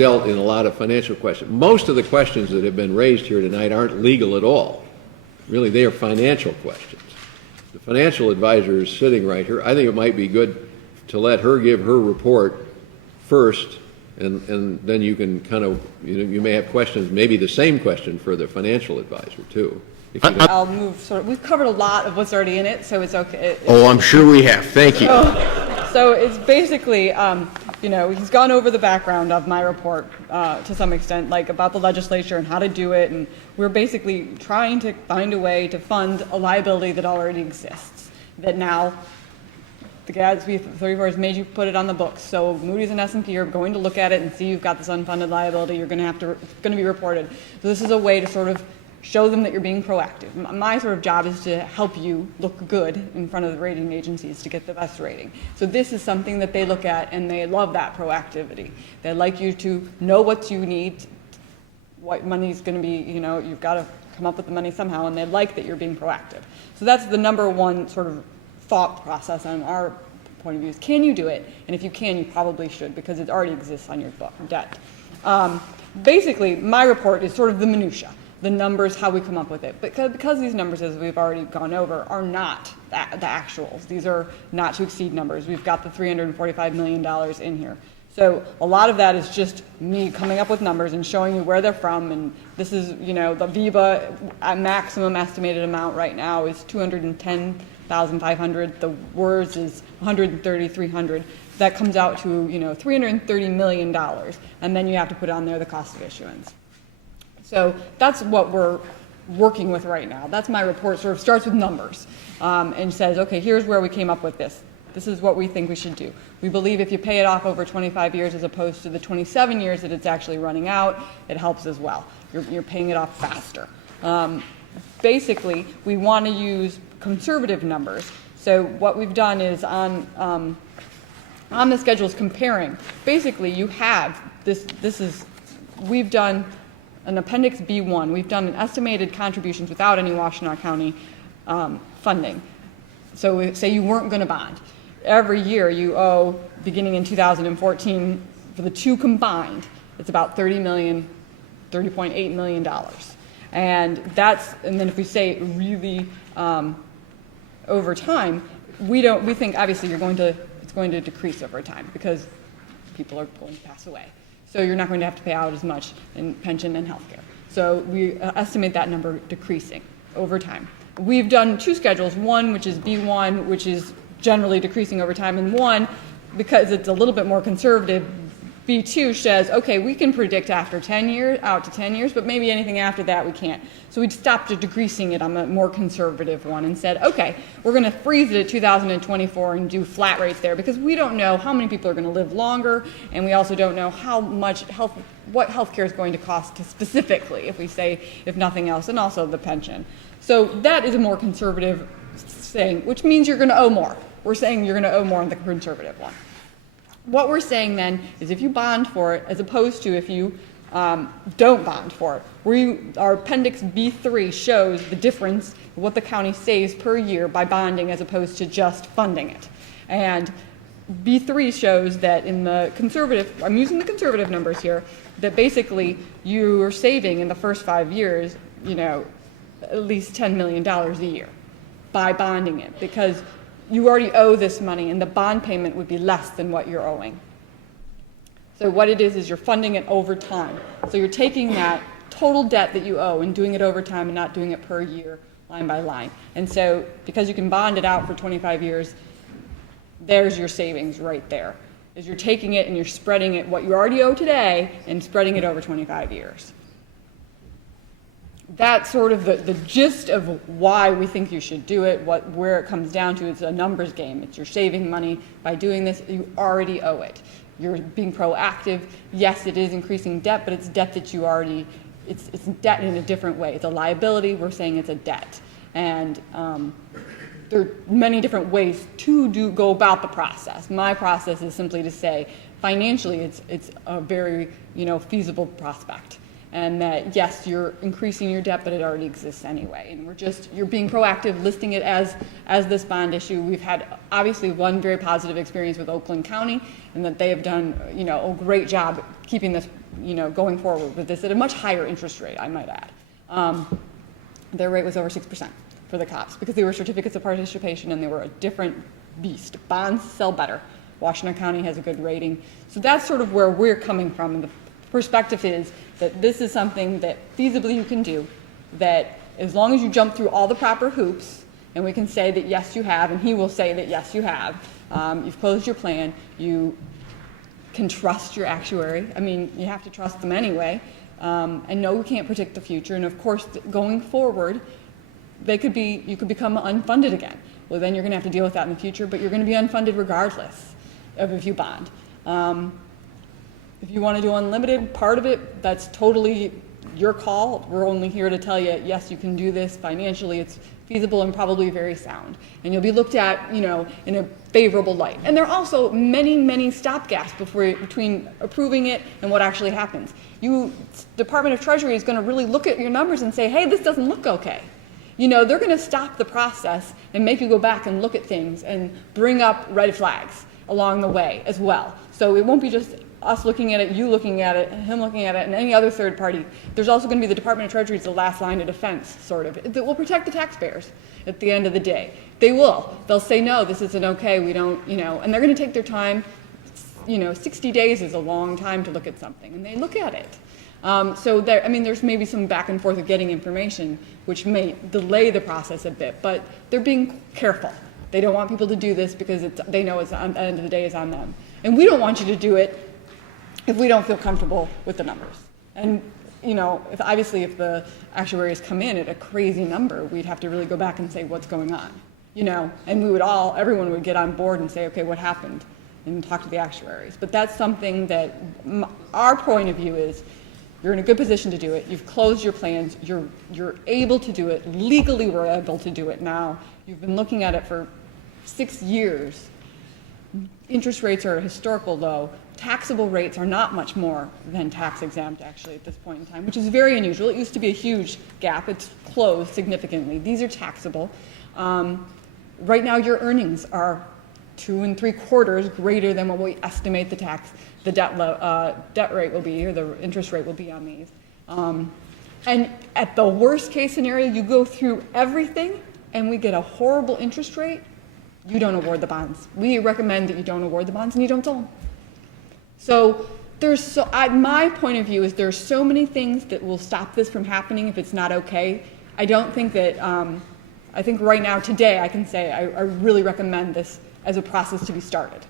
dealt in a lot of financial questions. Most of the questions that have been raised here tonight aren't legal at all. Really, they are financial questions. The financial advisor is sitting right here. I think it might be good to let her give her report first, and then you can kind of, you may have questions, maybe the same question for the financial advisor too. I'll move we've covered a lot of what's already in it, so it's okay. I'm sure we have. Thank you. So it's basically, he's gone over the background of my report to some extent, like about the legislature and how to do it, and we're basically trying to find a way to fund a liability that already exists, that now the GASB 34 has made you put it on the books. So Moody's and S&P are going to look at it and see you've got this unfunded liability. You're going to be reported. So this is a way to sort of show them that you're being proactive. My sort of job is to help you look good in front of the rating agencies to get the best rating. So this is something that they look at, and they love that proactivity. They like you to know what you need, what money's going to be, you've got to come up with the money somehow, and they like that you're being proactive. So that's the number one sort of thought process on our point of view is, can you do it? And if you can, you probably should, because it already exists on your book, debt. Basically, my report is sort of the minutia, the numbers, how we come up with it. Because these numbers, as we've already gone over, are not the actuals. These are not to exceed numbers. We've got the $345 million in here. So a lot of that is just me coming up with numbers and showing you where they're from. And this is, the VEBA maximum estimated amount right now is $210,500. The WERS is $130,300. That comes out to, $330 million. And then you have to put on there the cost of issuance. So that's what we're working with right now. That's my report. Sort of starts with numbers and says, okay, here's where we came up with this. This is what we think we should do. We believe if you pay it off over 25 years as opposed to the 27 years that it's actually running out, it helps as well. You're paying it off faster. Basically, we want to use conservative numbers. So what we've done is on the schedules comparing. Basically, you have we've done an Appendix B1. We've done an estimated contributions without any Washtenaw County funding. So say you weren't going to bond. Every year you owe, beginning in 2014, for the two combined, it's about $30.8 million. And then if we say really over time, we think obviously it's going to decrease over time because people are going to pass away. So you're not going to have to pay out as much in pension and health care. So we estimate that number decreasing over time. We've done two schedules, one which is B1, which is generally decreasing over time, and one, because it's a little bit more conservative, B2 says, okay, we can predict after 10 years, out to 10 years, but maybe anything after that we can't. So we stopped decreasing it on the more conservative one and said, okay, we're going to freeze it at 2024 and do flat rates there because we don't know how many people are going to live longer, and we also don't know how much what healthcare is going to cost specifically, if nothing else, and also the pension. So that is a more conservative saying, which means you're going to owe more. We're saying you're going to owe more on the conservative one. What we're saying then is if you bond for it, as opposed to if you don't bond for it, our Appendix B3 shows the difference, what the county saves per year by bonding as opposed to just funding it. And B3 shows that in the conservative, I'm using the conservative numbers here, that basically you are saving in the first 5 years, at least $10 million a year by bonding it, because you already owe this money and the bond payment would be less than what you're owing. So what it is you're funding it over time. So you're taking that total debt that you owe and doing it over time and not doing it per year, line by line. And so because you can bond it out for 25 years, there's your savings right there. Is you're taking it and you're spreading it, what you already owe today, and spreading it over 25 years. That's sort of the gist of why we think you should do it. Where it comes down to, it's a numbers game. It's you're saving money by doing this. You already owe it. You're being proactive. Yes, it is increasing debt, but it's debt that you already, it's debt in a different way. It's a liability. We're saying it's a debt. And there are many different ways to go about the process. My process is simply to say, financially, it's a very feasible prospect. and that, yes, you're increasing your debt, but it already exists anyway. And you're being proactive, listing it as this bond issue. We've had, obviously, one very positive experience with Oakland County, and that they have done, a great job keeping this, going forward with this at a much higher interest rate, I might add. Their rate was over 6% for the cops, because they were certificates of participation and they were a different beast. Bonds sell better. Washtenaw County has a good rating. So that's sort of where we're coming from. And the perspective is that this is something that feasibly you can do, that as long as you jump through all the proper hoops, and we can say that yes, you have, and he will say that yes, you have, you've closed your plan, you can trust your actuary. I mean, you have to trust them anyway. And no, we can't predict the future. And of course, going forward, you could become unfunded again. Well, then you're going to have to deal with that in the future, but you're going to be unfunded regardless of if you bond. If you want to do unlimited, part of it, that's totally your call. We're only here to tell you, yes, you can do this financially. It's feasible and probably very sound. And you'll be looked at, in a favorable light. And there are also many, many stopgaps between approving it and what actually happens. Department of Treasury is going to really look at your numbers and say, hey, this doesn't look okay. They're going to stop the process and make you go back and look at things and bring up red flags along the way as well. So it won't be just us looking at it, you looking at it, him looking at it, and any other third party. There's also going to be the Department of Treasury as the last line of defense, sort of, that will protect the taxpayers at the end of the day. They will. They'll say, no, this isn't okay, we don't, and they're going to take their time. 60 days is a long time to look at something, and they look at it. So there's maybe some back and forth of getting information, which may delay the process a bit, but they're being careful. They don't want people to do this because they know it's at the end of the day is on them. And we don't want you to do it if we don't feel comfortable with the numbers. And, if the actuaries come in at a crazy number, we'd have to really go back and say what's going on, and everyone would get on board and say, okay, what happened? And talk to the actuaries. But that's something that our point of view is, you're in a good position to do it. You've closed your plans. You're able to do it. Legally, we're able to do it now. You've been looking at it for 6 years. Interest rates are at a historical low. Taxable rates are not much more than tax exempt, actually, at this point in time, which is very unusual. It used to be a huge gap. It's closed significantly. These are taxable. Right now, your earnings are 2 3/4 greater than what we estimate the debt rate will be, or the interest rate will be on these. And at the worst case scenario, you go through everything and we get a horrible interest rate, you don't award the bonds. We recommend that you don't award the bonds and you don't sell them. So my point of view is there's so many things that will stop this from happening if it's not okay. I don't think that, I think right now, today, I can say I really recommend this as a process to be started.